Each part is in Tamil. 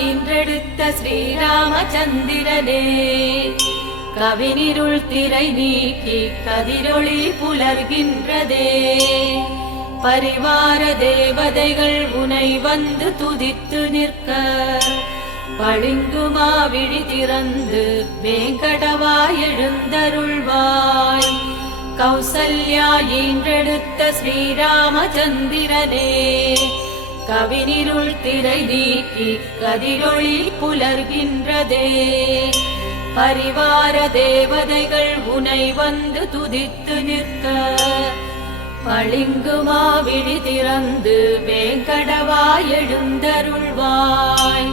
ஈன்றெடுத்த ஸ்ரீராமச்சந்திரனே கவினிருள் திரை நீக்கி கதிரொளி புலர்கின்றதே பரிவார தேவதைகள் உனை வந்து துதித்து நிற்க பளிங்குமா விழி திறந்து வேங்கடவாய் எழுந்தருள்வாய் கௌசல்யா ஈன்றெடுத்த ஸ்ரீராமச்சந்திரனே கவினிருள் திரை நீக்கி கதிரொளி புலர்கின்றதே பரிவார தேவதைகள் உனை வந்து துதித்து நிற்க பளிங்குமா விழி திறந்து வேங்கடவாய் எழுந்தருள்வாய்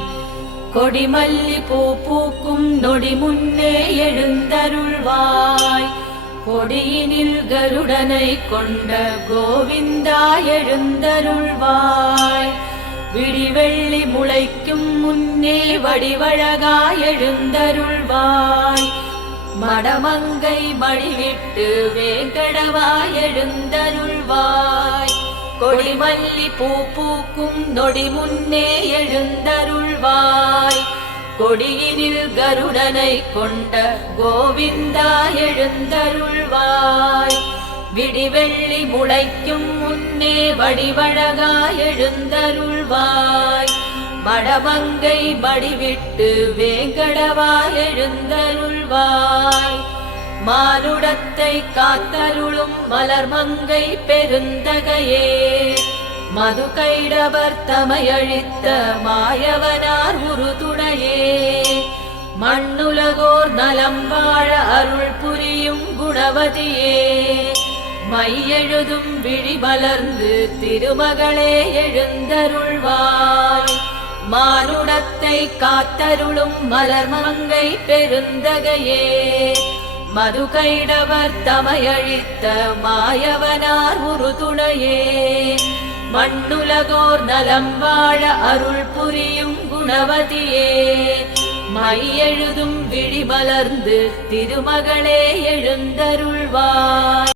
கொடிமல்லி பூ பூக்கும் நொடி முன்னே எழுந்தருள்வாய் கொடியினில் கருடனை கொண்ட கோவிந்தா எழுந்தருள்வாய் விடிவெள்ளி முளைக்கும் முன்னே வடிவழகாய் எழுந்தருள்வாய் மடமங்கை மடிவிட்டு வேங்கடவாய் எழுந்தருள்வாய் கொடிமல்லி பூ பூக்கும் நொடி முன்னே எழுந்தருள்வாய் கொடியினில் கருடனை கொண்ட கோவிந்தா எழுந்தருள்வாய் விடிவெள்ளி முளைக்கும் முன்னே வடிவழகாய் எழுந்தருள்வாய் மடமங்கை மடிவிட்டு வேங்கடவாய் எழுந்தருள்வாய் மானுடத்தை காத்தருளும் மலர்மங்கை பெருந்தகையே மது கைடவர் தமையழித்த மாயவனார் உறுதுணையே மண்ணுலகோர் நலம் வாழ அருள் புரியும் குணவதியே மையெழுதும் விழி மலர்ந்து திருமகளே எழுந்தருள்வாய் மானுடத்தை காத்தருளும் மலர்மங்கை பெருந்தகையே மது கைடவர் தமையழித்த மாயவனார் உறுதுணையே மண்ணுலகோர் நலம் வாழ அருள் புரியும் குணவதியே மையெழுதும் விழி மலர்ந்து திருமகளே எழுந்தருள்வாய்.